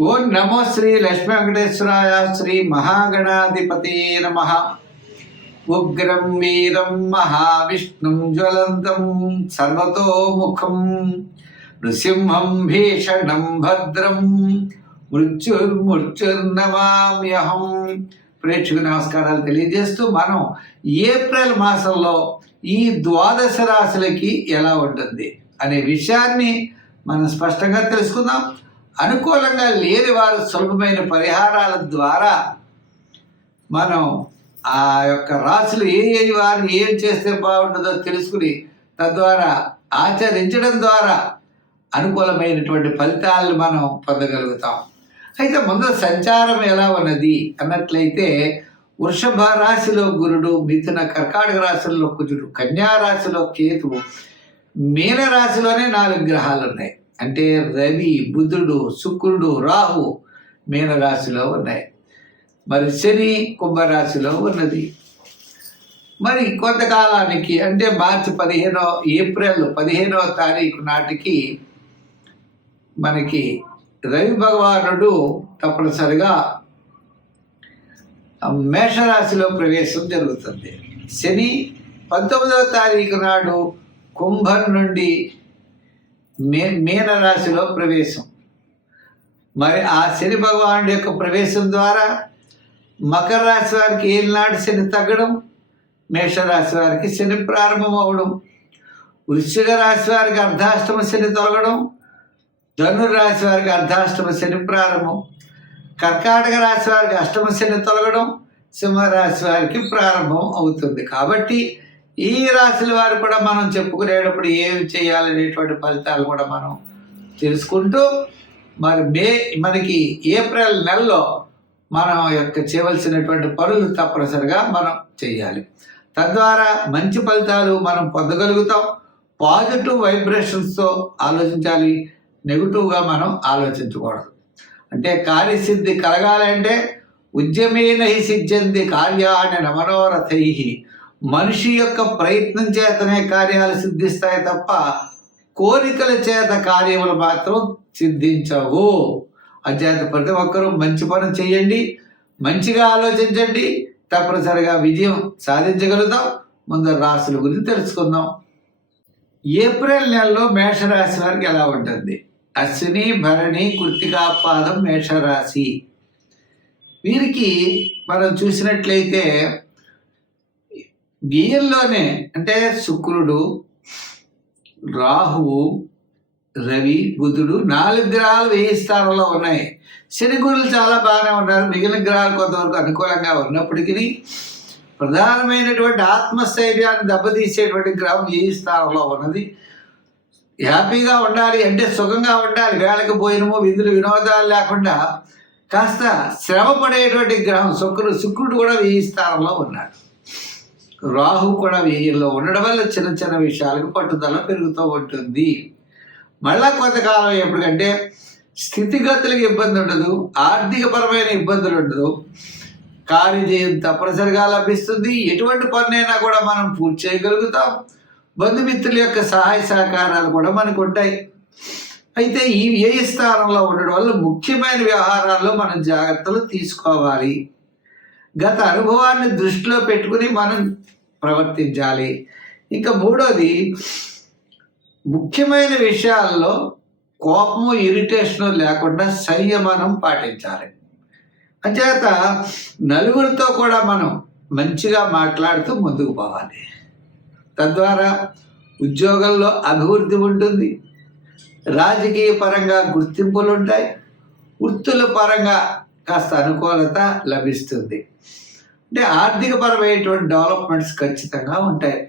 ఓం నమో శ్రీ లక్ష్మీ వెంకటేశ్వరాయ శ్రీ మహాగణాధిపతి నమ. ఉగ్రం వీరం మహావిష్ణుం జ్వలంతం సర్వతోముఖం. నృసింహం భీషణం భద్రం. మృత్యుర్మృత్యుర్నమామ్యహం. ప్రేక్షకు నమస్కారాలు తెలియజేస్తూ మనం ఏప్రిల్ మాసంలో ఈ ద్వాదశ రాశులకి ఎలా ఉంటుంది అనే విషయాన్ని మనం స్పష్టంగా తెలుసుకుందాం. అనుకూలంగా లేని వారు సులభమైన పరిహారాల ద్వారా మనం ఆ యొక్క రాశులు ఏ ఏ వారు ఏం చేస్తే బాగుంటుందో తెలుసుకుని తద్వారా ఆచరించడం ద్వారా అనుకూలమైనటువంటి ఫలితాలను మనం పొందగలుగుతాం. అయితే ముందు సంచారం ఎలా ఉన్నది అన్నట్లయితే వృషభ రాశిలో గురుడు మిథున కర్కాటక రాశుల్లో కుజుడు కన్యా రాశిలో కేతువు మీన రాశిలోనే నాలుగు గ్రహాలు ఉన్నాయి. అంటే రవి బుధుడు శుక్రుడు రాహు మీనరాశిలో ఉన్నాయి. మరి శని కుంభరాశిలో ఉన్నది. మరి కొంతకాలానికి అంటే మార్చి పదిహేనో ఏప్రిల్ పదిహేనవ తారీఖు నాటికి మనకి రవి భగవానుడు తప్పనిసరిగా మేషరాశిలో ప్రవేశం జరుగుతుంది. శని పంతొమ్మిదవ తారీఖు నాడు కుంభం నుండి మే మీనరాశిలో ప్రవేశం. మరి ఆ శని భగవానుడి యొక్క ప్రవేశం ద్వారా మకర రాశి వారికి ఏలినాడు శని తగ్గడం మేషరాశి వారికి శని ప్రారంభం అవడం వృశ్చిక రాశి వారికి అర్ధాష్టమ శని తొలగడం ధనురాశి వారికి అర్ధాష్టమ శని ప్రారంభం కర్కాటక రాశి వారికి అష్టమ శని తొలగడం సింహరాశి వారికి ప్రారంభం అవుతుంది. కాబట్టి ఈ రాశుల వారు కూడా మనం చెప్పుకునేటప్పుడు ఏమి చేయాలనేటువంటి ఫలితాలు కూడా మనం తెలుసుకుంటూ మరి మే మనకి ఏప్రిల్ నెలలో మనం యొక్క చేయవలసినటువంటి పనులు తప్పనిసరిగా మనం చేయాలి. తద్వారా మంచి ఫలితాలు మనం పొందగలుగుతాం. పాజిటివ్ వైబ్రేషన్స్తో ఆలోచించాలి. నెగిటివ్గా మనం ఆలోచించకూడదు. అంటే కార్యసిద్ధి కలగాలంటే ఉద్యమేన హి కార్యాన్ని మనోరథై మనిషి యొక్క ప్రయత్నం చేతనే కార్యాలు సిద్ధిస్తాయి తప్ప కోరికల చేత కార్యములు మాత్రం సిద్ధించవు. అంచేత ప్రతి ఒక్కరూ మంచి పని చేయండి మంచిగా ఆలోచించండి తప్పనిసరిగా విజయం సాధించగలుగుతాం. ముందు రాశుల గురించి తెలుసుకుందాం. ఏప్రిల్ నెలలో మేషరాశి వారికి ఎలా ఉంటుంది? అశ్విని భరణి కృతికాపాదం మేషరాశి. వీరికి మనం చూసినట్లయితే బియ్యంలోనే అంటే శుక్రుడు రాహువు రవి బుధుడు నాలుగు గ్రహాలు వెయ్యి స్థానంలో ఉన్నాయి. శని గురులు చాలా బాగానే ఉన్నారు. మిగిలిన గ్రహాలు కొంతవరకు అనుకూలంగా ఉన్నప్పటికీ ప్రధానమైనటువంటి ఆత్మస్థైర్యాన్ని దెబ్బతీసేటువంటి గ్రహం ఏ స్థానంలో ఉన్నది? హ్యాపీగా ఉండాలి అంటే సుఖంగా ఉండాలి. వేళకు పోయినము విధులు వినోదాలు లేకుండా కాస్త శ్రమ పడేటువంటి గ్రహం శుక్రుడు. శుక్రుడు కూడా వెయ్యి స్థానంలో ఉన్నాడు. రాహు కూడా వెయ్యిలో ఉండడం వల్ల చిన్న చిన్న విషయాలకు పట్టుదల పెరుగుతూ ఉంటుంది. మళ్ళా కొంతకాలం ఎప్పటికంటే స్థితిగతులకు ఇబ్బంది ఉండదు ఆర్థికపరమైన ఇబ్బందులు ఉండదు. కార్యజయం తప్పనిసరిగా లభిస్తుంది. ఎటువంటి పనులైనా కూడా మనం పూర్తి చేయగలుగుతాం. బంధుమిత్రుల యొక్క సహాయ సహకారాలు కూడా మనకు ఉంటాయి. అయితే ఈ వ్యయ స్థానంలో ఉండడం వల్ల ముఖ్యమైన వ్యవహారాల్లో మనం జాగ్రత్తలు తీసుకోవాలి. గత అనుభవాన్ని దృష్టిలో పెట్టుకుని మనం ప్రవర్తించాలి. ఇంకా మూడోది ముఖ్యమైన విషయాల్లో కోపము ఇరిటేషను లేకుండా సంయమనం పాటించాలి. అంచేత నలుగురితో కూడా మనం మంచిగా మాట్లాడుతూ ముందుకు పోవాలి. తద్వారా ఉద్యోగంలో అభివృద్ధి ఉంటుంది రాజకీయ పరంగా గుర్తింపులు ఉంటాయి వృత్తుల పరంగా కాస్త అనుకూలత లభిస్తుంది. అంటే ఆర్థికపరమైనటువంటి డెవలప్మెంట్స్ ఖచ్చితంగా ఉంటాయి.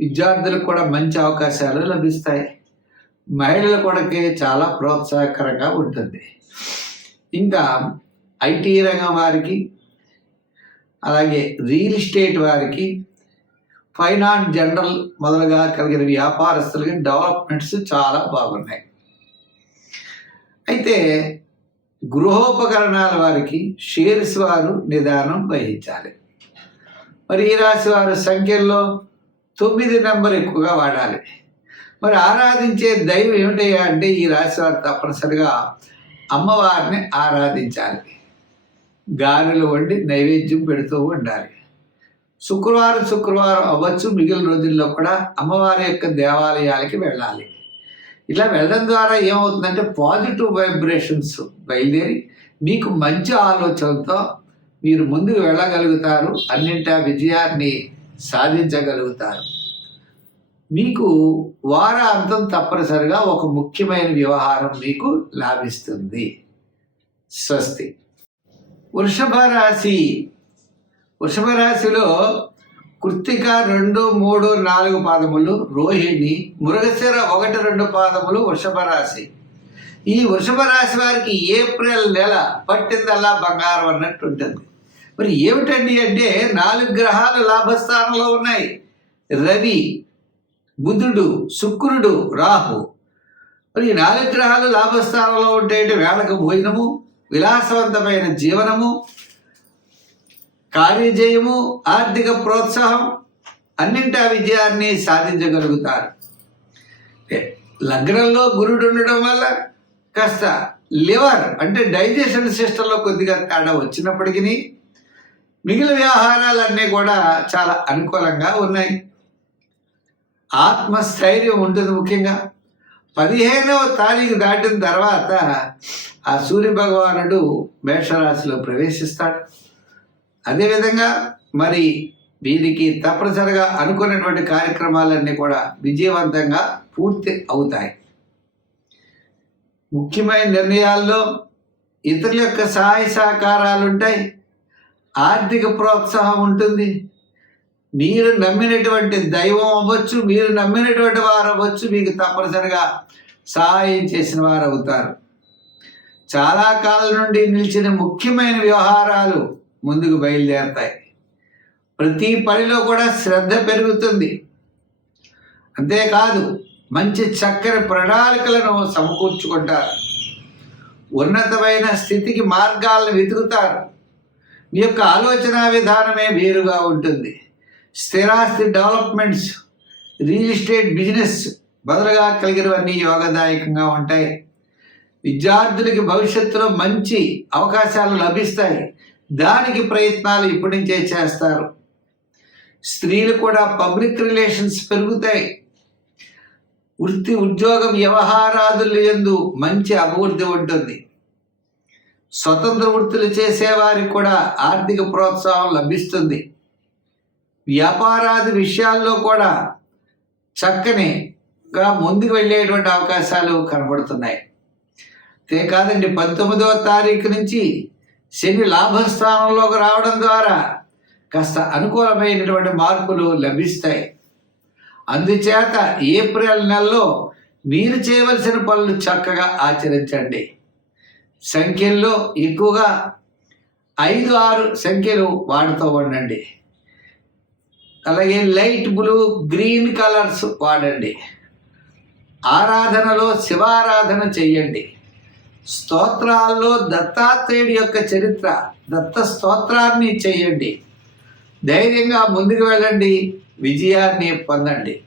విద్యార్థులకు కూడా మంచి అవకాశాలు లభిస్తాయి. మహిళల కొడకే చాలా ప్రోత్సాహకరంగా ఉంటుంది. ఇంకా ఐటీ రంగం వారికి అలాగే రియల్ ఎస్టేట్ వారికి ఫైనాన్స్ జనరల్ మొదలుగా కలిగిన వ్యాపారస్తులకి డెవలప్మెంట్స్ చాలా బాగున్నాయి. అయితే గృహోపకరణాల వారికి షేర్స్ వారు నిదానం వహించాలి. మరి ఈ రాశి వారు సంఖ్యల్లో తొమ్మిది నెంబర్ ఎక్కువగా వాడాలి. మరి ఆరాధించే దైవం ఏమిటయ్యా అంటే ఈ రాశి వారు తప్పనిసరిగా అమ్మవారిని ఆరాధించాలి. గారెలు వండి నైవేద్యం పెడుతూ ఉండాలి. శుక్రవారం శుక్రవారం అవ్వచ్చు. మిగిలిన రోజుల్లో కూడా అమ్మవారి యొక్క దేవాలయాలకి వెళ్ళాలి. ఇలా వెళ్ళడం ద్వారా ఏమవుతుందంటే పాజిటివ్ వైబ్రేషన్స్ బయలుదేరి మీకు మంచి ఆలోచనలతో మీరు ముందుకు వెళ్ళగలుగుతారు. అన్నింటా విజయాన్ని సాధించగలుగుతారు. మీకు వారాంతం తప్పనిసరిగా ఒక ముఖ్యమైన వ్యవహారం మీకు లాభిస్తుంది. స్వస్తి. వృషభ రాశి. వృషభ రాశిలో కృత్తిక రెండు మూడు నాలుగు పాదములు రోహిణి మృగశిర ఒకటి రెండు పాదములు వృషభ రాశి. ఈ వృషభ రాశి వారికి ఏప్రిల్ నెల పట్టిందల్లా బంగారం అన్నట్టు ఉంటుంది. మరి ఏమిటండి అంటే నాలుగు గ్రహాలు లాభస్థానంలో ఉన్నాయి. రవి బుధుడు శుక్రుడు రాహు. మరి ఈ నాలుగు గ్రహాలు లాభస్థానంలో ఉంటే వేళకు భోజనము విలాసవంతమైన జీవనము కార్యజయము ఆర్థిక ప్రోత్సాహం అన్నింటా విజయాన్ని సాధించగలుగుతారు. లగ్నంలో గురుడు ఉండడం వల్ల కాస్త లివర్ అంటే డైజెషన్ సిస్టంలో కొద్దిగా తేడా వచ్చినప్పటికీ మిగిలిన వ్యవహారాలన్నీ కూడా చాలా అనుకూలంగా ఉన్నాయి. ఆత్మస్థైర్యం ఉంటుంది ముఖ్యంగా. పదిహేనవ తారీఖు దాటిన తర్వాత ఆ సూర్య భగవానుడు మేషరాశిలో ప్రవేశిస్తాడు. అదేవిధంగా మరి వీరికి తప్పనిసరిగా అనుకున్నటువంటి కార్యక్రమాలన్నీ కూడా విజయవంతంగా పూర్తి అవుతాయి. ముఖ్యమైన నిర్ణయాల్లో ఇతరుల యొక్క సహాయ సహకారాలు ఉంటాయి. ఆర్థిక ప్రోత్సాహం ఉంటుంది. మీరు నమ్మినటువంటి దైవం అవ్వచ్చు మీరు నమ్మినటువంటి వారు అవ్వచ్చు మీకు తప్పనిసరిగా సహాయం చేసిన వారు అవుతారు. చాలా కాలం నుండి నిలిచిన ముఖ్యమైన వ్యవహారాలు ముందుకు బయలుదేరతాయి. ప్రతి పనిలో కూడా శ్రద్ధ పెరుగుతుంది. అంతేకాదు మంచి చక్కని ప్రణాళికలను సమకూర్చుకుంటారు. ఉన్నతమైన స్థితికి మార్గాలను వెతుకుతారు. మీ యొక్క ఆలోచన విధానమే వేరుగా ఉంటుంది. స్థిరాస్తి డెవలప్మెంట్స్ రియల్ ఎస్టేట్ బిజినెస్ బదులుగా కలిగినవన్నీ యోగదాయకంగా ఉంటాయి. విద్యార్థులకి భవిష్యత్తులో మంచి అవకాశాలు లభిస్తాయి. దానికి ప్రయత్నాలు ఇప్పటి నుంచే చేస్తారు. స్త్రీలు కూడా పబ్లిక్ రిలేషన్స్ పెరుగుతాయి. వృత్తి ఉద్యోగ వ్యవహారాదులు ఎందు మంచి అభివృద్ధి ఉంటుంది. స్వతంత్ర వృత్తులు చేసేవారికి కూడా ఆర్థిక ప్రోత్సాహం లభిస్తుంది. వ్యాపారాది విషయాల్లో కూడా చక్కనిగా ముందుకు వెళ్ళేటువంటి అవకాశాలు కనబడుతున్నాయి. అంతేకాదండి పంతొమ్మిదవ తారీఖు నుంచి శని లాభస్థానంలోకి రావడం ద్వారా కాస్త అనుకూలమైనటువంటి మార్పులు లభిస్తాయి. అందుచేత ఏప్రిల్ నెలలో మీరు చేయవలసిన పనులు చక్కగా ఆచరించండి. సంఖ్యల్లో ఎక్కువగా ఐదు ఆరు సంఖ్యలు వాడుతూ ఉండండి. అలాగే లైట్ బ్లూ గ్రీన్ కలర్స్ వాడండి. ఆరాధనలో శివారాధన చేయండి. స్తోత్రాల్లో దత్తాత్రేయుడి యొక్క చరిత్ర దత్త స్తోత్రాన్ని చేయండి. ధైర్యంగా ముందుకు వెళ్ళండి విజయాన్ని పొందండి.